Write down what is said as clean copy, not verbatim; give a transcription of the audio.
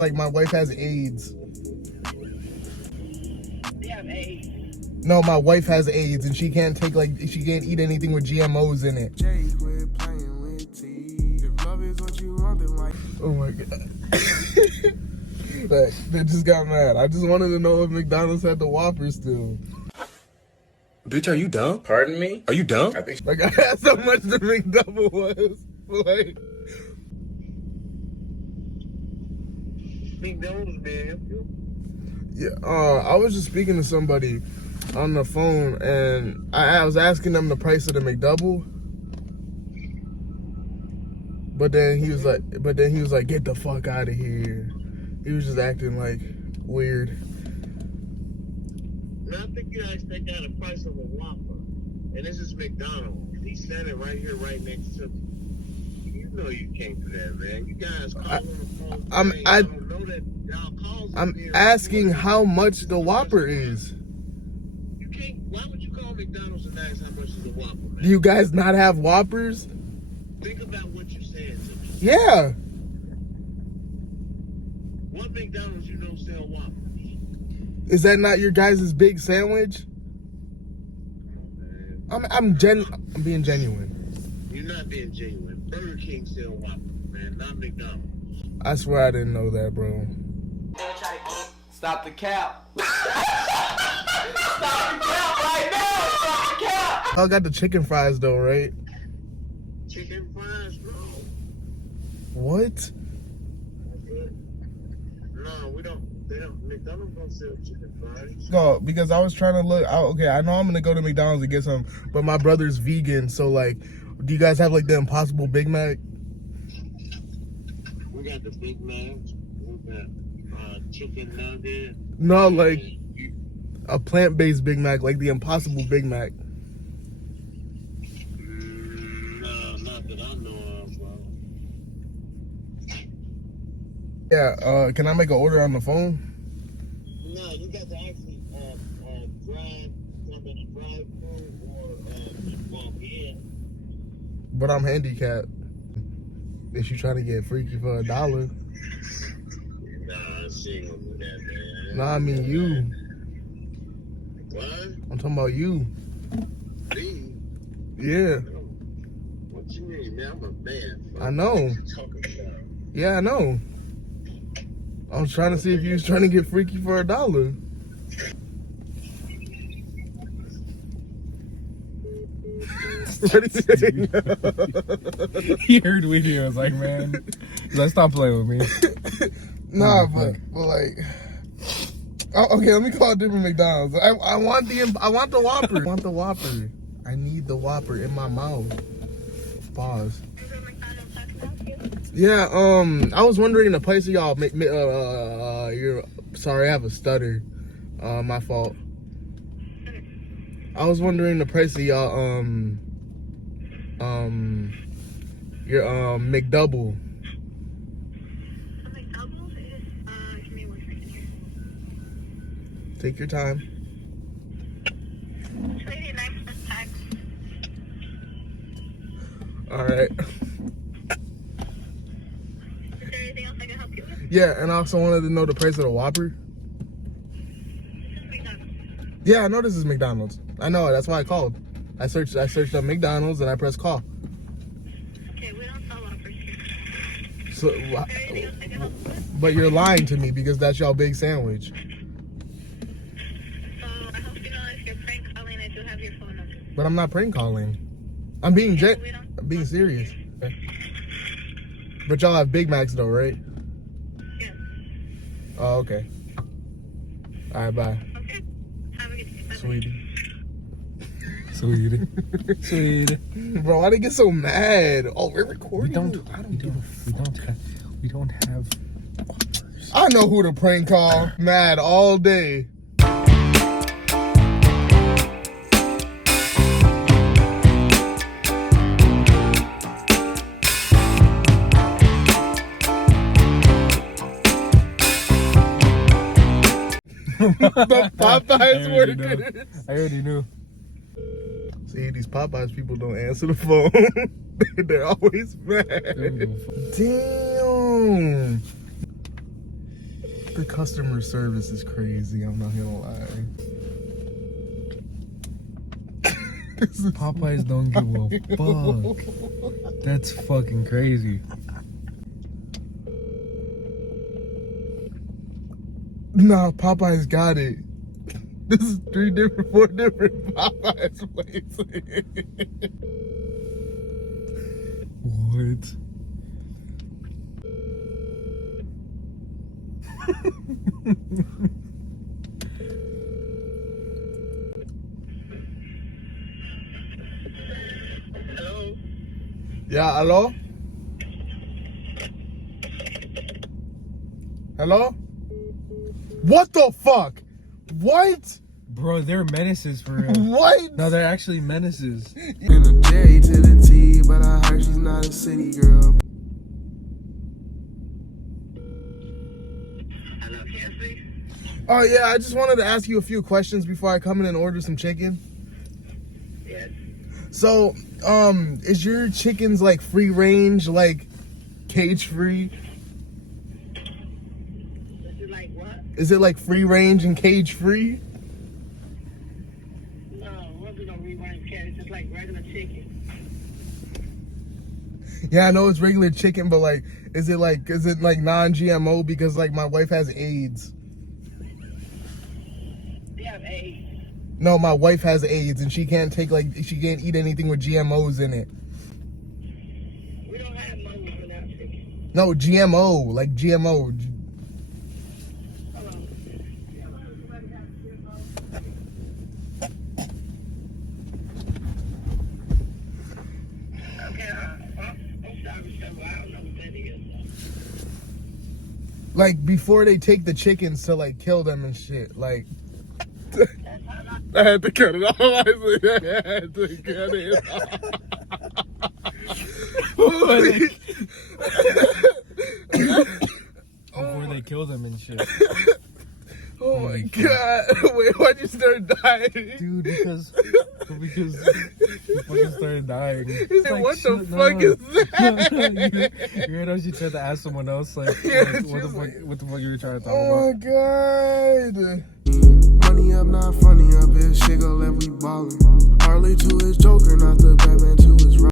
Like, my wife has AIDS. You have AIDS? No, my wife has AIDS, and she can't eat anything with GMOs in it. Oh my god. They just got mad. I just wanted to know if McDonald's had the Whopper still. Bitch, are you dumb? Pardon me? Are you dumb? Like, I asked how much the McDouble was. Like, McDonald's, man. yeah, I was just speaking to somebody on the phone, and I was asking them the price of the McDouble. But then he was like, get the fuck out of here. He was just acting like weird. Now, I think you asked that guy the price of a Whopper, and this is McDonald's. He said it right here, right next to me. You know you can't do that, man. You guys call on the phone. I'm asking how much the Whopper is. You can't. Why would you call McDonald's and ask how much is a Whopper, man? Do you guys not have Whoppers? Think about what you're saying to me. Yeah. What McDonald's you know sell Whoppers? Is that not your guys' big sandwich? I'm being genuine. You're not being genuine. Burger King sell Whoppers, man, not McDonald's. I swear I didn't know that, bro. Stop the cap. Stop the cap right now. Stop the cap. I got the chicken fries though, right? Chicken fries, bro. What? No, we don't. McDonald's don't sell chicken fries. No, because I was trying to look. Okay, I know I'm gonna go to McDonald's and get some, but my brother's vegan, so like, do you guys have like the Impossible Big Mac? We got the Big Macs. We got chicken nugget. No, like a plant-based Big Mac, like the Impossible Big Mac. No, not that I know of, bro. Yeah, can I make an order on the phone? No, you got to actually drive through or walk in. But I'm handicapped. If you trying to get freaky for $1. Nah, she ain't gonna do that, man. Nah, I mean you. What? I'm talking about you. Me? Yeah, What you mean, man? I'm a man. I know. What you talking about? Yeah, I know. I was trying to see if you was trying to get freaky for $1. He heard we hear. I was like, man, let's stop playing with me. Nah, but like, okay, let me call a different McDonald's. I want the Whopper. I want the Whopper. I need the Whopper in my mouth. Pause. Yeah, I was wondering the price of y'all. Sorry, I have a stutter. My fault. I was wondering the price of y'all. Your McDouble. Take your time. All right. Is there anything else I can help you with? Yeah, and I also wanted to know the price of the Whopper. Yeah, I know this is McDonald's. I know it. That's why I called. I searched up McDonald's and I pressed call. Okay, we don't sell Whoppers here. So, Is there anything else I can help you with? but you're lying to me because that's y'all big sandwich. So I hope you know if you're prank calling, I do have your phone number. But I'm not prank calling. I'm being We I'm being serious. Okay. But y'all have Big Macs though, right? Yes. Oh, okay. All right, bye, Okay. Have a good day. Bye-bye. sweetie. Sweetie. Sweetie. Bro, why they get so mad? Oh, we're recording. We don't have Whoppers. I know who to prank call. Mad all day. The Popeyes worker. I already knew. See, these Popeyes people don't answer the phone. They're always mad. Damn. The customer service is crazy. I'm not gonna lie. Popeyes don't give a fuck. That's fucking crazy. Nah, Popeyes got it. This is 4 different Popeyes places. What? Hello? Yeah, hello? Hello? What the fuck? What? Bro, they're menaces for real. What? No, they're actually menaces. In the J to the T, but I heard she's not a city girl. Hello, Cassie? Oh yeah, I just wanted to ask you a few questions before I come in and order some chicken. Yes. So, is your chickens like free range, like cage free? This is like what? Is it like free range and cage free? No, wasn't no rewind cat. It's just like regular chicken. Yeah, I know it's regular chicken, but like, is it like non-GMO because like my wife has AIDS? They have eggs. No, my wife has AIDS and she can't eat anything with GMOs in it. We don't have money without chicken. No, GMO, like GMO. Hold on. Okay, I'm sorry, sir, but I don't know what that is. Like before they take the chickens to like kill them and shit. Like, I had to cut it off. I had to cut it Before they kill them and shit. Oh my god! Wait, why'd you start dying? Dude, because you fucking started dying. It's What the fuck is that? You heard how she tried to ask someone else, like, Yeah, what the fuck you were trying to talk Oh about? my god! Money up, not funny up, if shit go left, we ballin'. Harley to his Joker, not the Batman to his